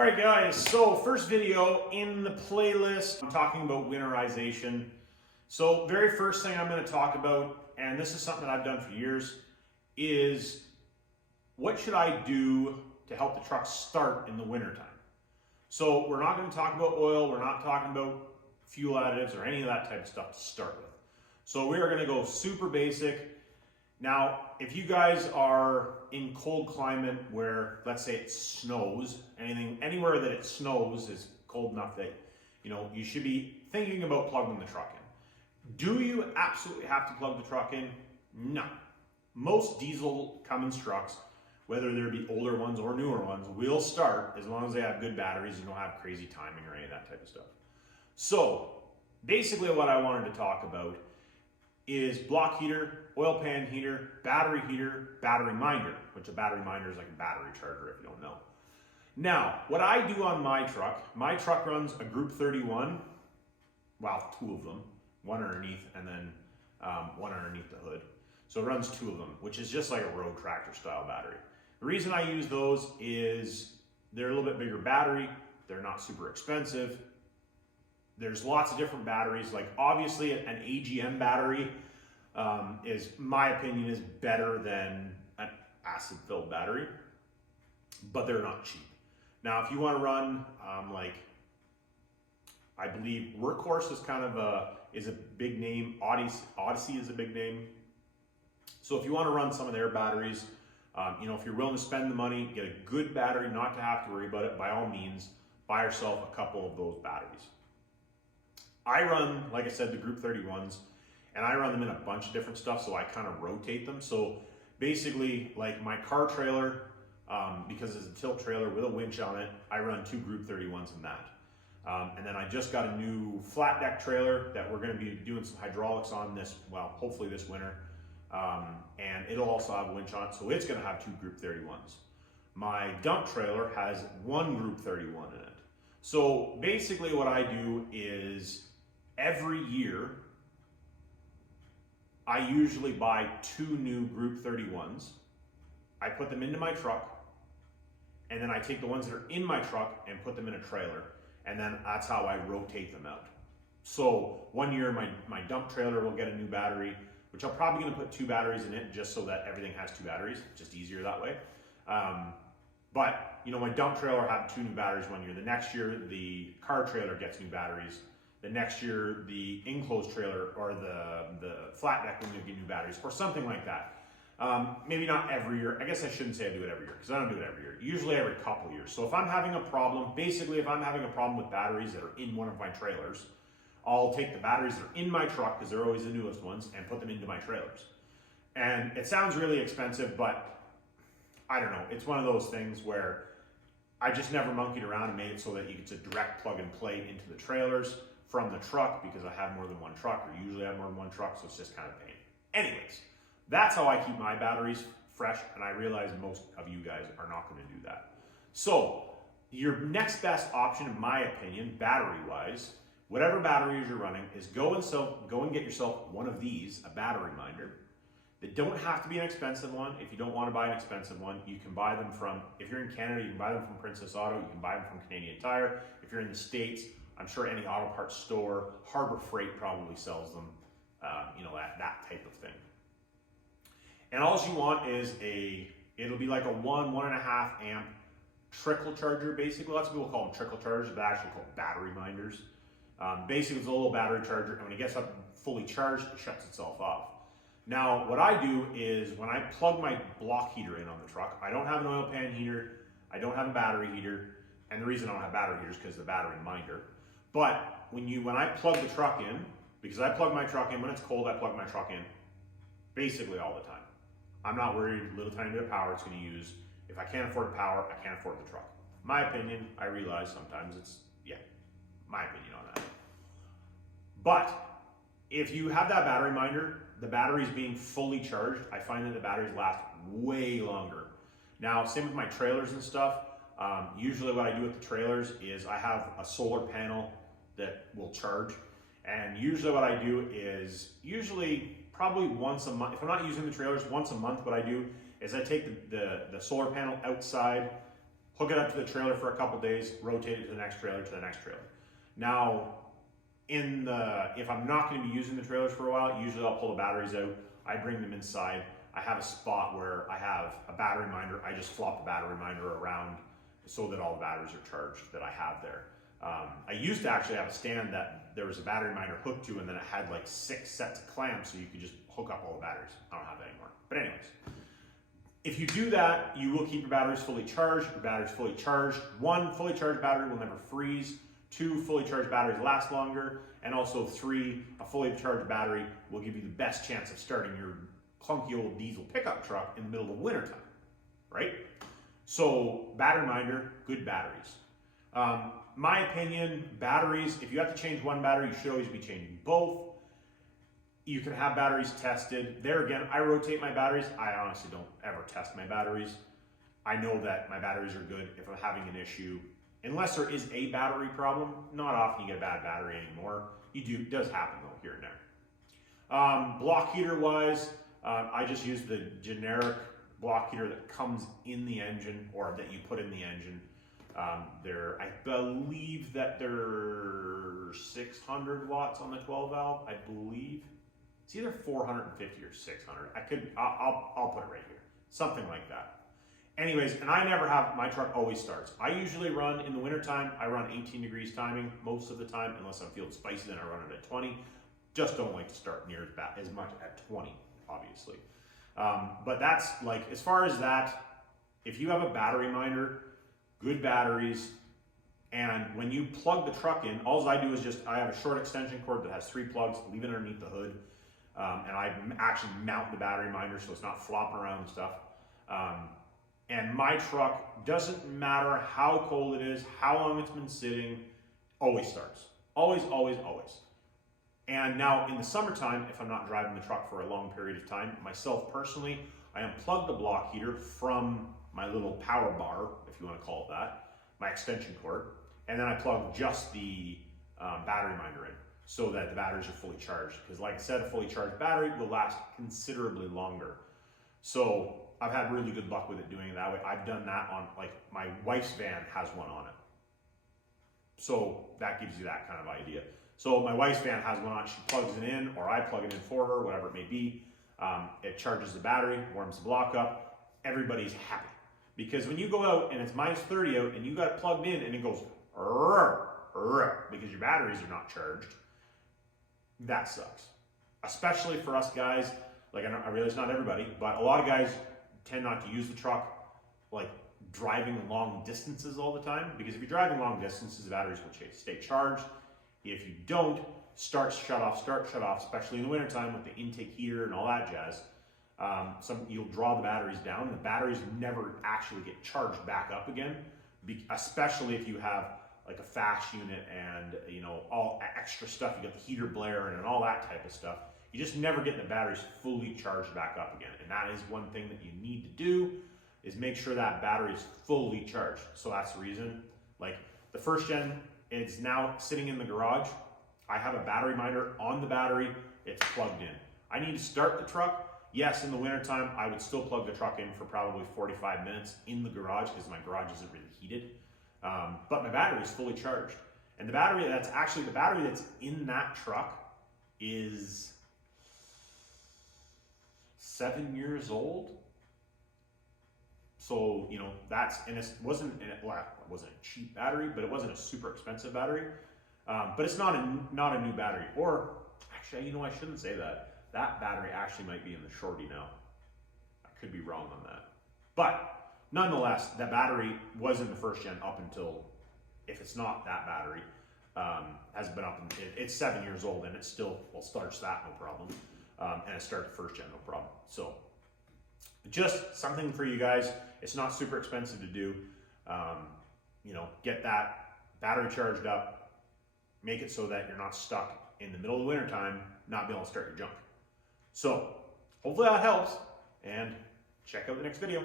All right, guys, so first video in the playlist, I'm talking about winterization. So very first thing I'm going to talk about, and this is something that I've done for years, is what should I do to help the truck start in the wintertime? So we're not going to talk about oil, we're not talking about fuel additives or any of that type of stuff to start with. So we are going to go super basic. Now, if you guys are in cold climate where, let's say it snows, anywhere that it snows is cold enough that, you should be thinking about plugging the truck in. Do you absolutely have to plug the truck in? No. Most diesel Cummins trucks, whether there be older ones or newer ones, will start as long as they have good batteries and don't have crazy timing or any of that type of stuff. So, basically what I wanted to talk about is block heater, oil pan heater, battery minder, which a battery minder is like a battery charger if you don't know. Now, what I do on my truck runs a Group 31, well, two of them, one underneath and then one underneath the hood. So it runs two of them, which is just like a road tractor style battery. The reason I use those is they're a little bit bigger battery, they're not super expensive. There's lots of different batteries, like obviously an AGM battery my opinion, is better than an acid-filled battery, but they're not cheap. Now, if you want to run, I believe Workhorse is a big name, Odyssey is a big name. So if you want to run some of their batteries, if you're willing to spend the money, get a good battery, not to have to worry about it, by all means, buy yourself a couple of those batteries. I run, like I said, the Group 31s, and I run them in a bunch of different stuff, so I kind of rotate them. So basically, like my car trailer, because it's a tilt trailer with a winch on it, I run two Group 31s in that. And then I just got a new flat deck trailer that we're going to be doing some hydraulics on hopefully this winter. And it'll also have a winch on it, so it's going to have two Group 31s. My dump trailer has one Group 31 in it. So basically what I do is every year, I usually buy two new Group 31s. I put them into my truck, and then I take the ones that are in my truck and put them in a trailer, and then that's how I rotate them out. So one year my dump trailer will get a new battery, which I'm probably going to put two batteries in it just so that everything has two batteries, just easier that way. But my dump trailer had two new batteries one year. The next year, the car trailer gets new batteries. The next year, the enclosed trailer or the flat deck will get new batteries or something like that. Maybe not every year. I guess I shouldn't say I do it every year because I don't do it every year. Usually every couple of years. So if I'm having a problem, if I'm having a problem with batteries that are in one of my trailers, I'll take the batteries that are in my truck, because they're always the newest ones, and put them into my trailers. And it sounds really expensive, but I don't know. It's one of those things where I just never monkeyed around and made it so that it's a direct plug and play into the trailers from the truck, because I have more than one truck, or usually have more than one truck, so it's just kind of a pain. Anyways, that's how I keep my batteries fresh, and I realize most of you guys are not going to do that. So your next best option, in my opinion, battery-wise, whatever batteries you're running, is go and get yourself one of these, a battery minder. They don't have to be an expensive one. If you don't want to buy an expensive one, you can buy them from, if you're in Canada, you can buy them from Princess Auto, you can buy them from Canadian Tire. If you're in the States, I'm sure any auto parts store, Harbor Freight probably sells them, that type of thing. And all you want is it'll be like a 1.5 amp trickle charger, basically. Lots of people call them trickle chargers, but actually called battery minders. Basically, it's a little battery charger, and when it gets up fully charged, it shuts itself off. Now, what I do is when I plug my block heater in on the truck, I don't have an oil pan heater, I don't have a battery heater, and the reason I don't have battery heater is because of the battery minder. But when I plug the truck in, because I plug my truck in when it's cold, I plug my truck in basically all the time. I'm not worried a little tiny bit of power it's going to use. If I can't afford power, I can't afford the truck. My opinion, I realize sometimes my opinion on that. But if you have that battery minder, the batteries being fully charged, I find that the batteries last way longer. Now, same with my trailers and stuff. Usually what I do with the trailers is I have a solar panel that will charge. And usually what I do is, probably once a month, if I'm not using the trailers, once a month what I do is I take the solar panel outside, hook it up to the trailer for a couple days, rotate it to the next trailer, to the next trailer. Now, if I'm not going to be using the trailers for a while, usually I'll pull the batteries out, I bring them inside. I have a spot where I have a battery minder. I just flop the battery minder around so that all the batteries are charged that I have there. I used to actually have a stand that there was a battery minder hooked to, and then it had like 6 sets of clamps so you could just hook up all the batteries. I don't have that anymore. But anyways, if you do that, you will keep your batteries fully charged. Your battery's fully charged. 1, fully charged battery will never freeze. 2, fully charged batteries last longer. And also 3, a fully charged battery will give you the best chance of starting your clunky old diesel pickup truck in the middle of wintertime, right? So battery minder, good batteries. My opinion, batteries, if you have to change one battery, you should always be changing both. You can have batteries tested. There again, I rotate my batteries. I honestly don't ever test my batteries. I know that my batteries are good if I'm having an issue. Unless there is a battery problem, not often you get a bad battery anymore. It does happen though, here and there. Block heater wise, I just use the generic block heater that comes in the engine or that you put in the engine. I believe that they're 600 watts on the 12 valve, I believe. It's either 450 or 600. I'll put it right here. Something like that. Anyways, and I never have, my truck always starts. I usually run, in the wintertime, I run 18 degrees timing most of the time, unless I'm feeling spicy, then I run it at 20. Just don't like to start near as much at 20, obviously. But that's like, as far as that, if you have a battery minder, good batteries, and when you plug the truck in, all I do is I have a short extension cord that has 3 plugs, leave it underneath the hood, and I actually mount the battery minder so it's not flopping around and stuff. And my truck, doesn't matter how cold it is, how long it's been sitting, always starts. Always, always, always. And now in the summertime, if I'm not driving the truck for a long period of time, myself personally, I unplug the block heater from my little power bar, if you want to call it that, my extension cord, and then I plug just the battery minder in so that the batteries are fully charged. Because like I said, a fully charged battery will last considerably longer. So I've had really good luck with it doing it that way. I've done that on, like, my wife's van has one on it. So that gives you that kind of idea. So my wife's van has one on, she plugs it in, or I plug it in for her, whatever it may be. It charges the battery, warms the block up, everybody's happy. Because when you go out and it's -30 out and you got it plugged in and it goes because your batteries are not charged, that sucks. Especially for us guys, like I realize not everybody, but a lot of guys tend not to use the truck like driving long distances all the time, because if you're driving long distances, the batteries will stay charged. If you don't, start, shut off, especially in the wintertime with the intake heater and all that jazz, you'll draw the batteries down, and the batteries never actually get charged back up again, especially if you have like a fast unit and all extra stuff, you got the heater blaring and all that type of stuff. You just never get the batteries fully charged back up again. And that is one thing that you need to do, is make sure that battery is fully charged. So that's the reason, like the first gen is now sitting in the garage. I have a battery minder on the battery, it's plugged in. I need to start the truck. Yes, in the wintertime, I would still plug the truck in for probably 45 minutes in the garage because my garage isn't really heated. But my battery is fully charged. And the battery that's in that truck is 7 years old. So, and it wasn't a cheap battery, but it wasn't a super expensive battery. But it's not a new battery. Or actually, I shouldn't say that. That battery actually might be in the shorty now. I could be wrong on that. But nonetheless, that battery was in the first gen up until, if it's not that battery, has been up, it's 7 years old, and it still starts that no problem. And it started first gen no problem. So just something for you guys. It's not super expensive to do. Get that battery charged up, make it so that you're not stuck in the middle of the winter time, not be able to start your junk. So hopefully that helps, and check out the next video.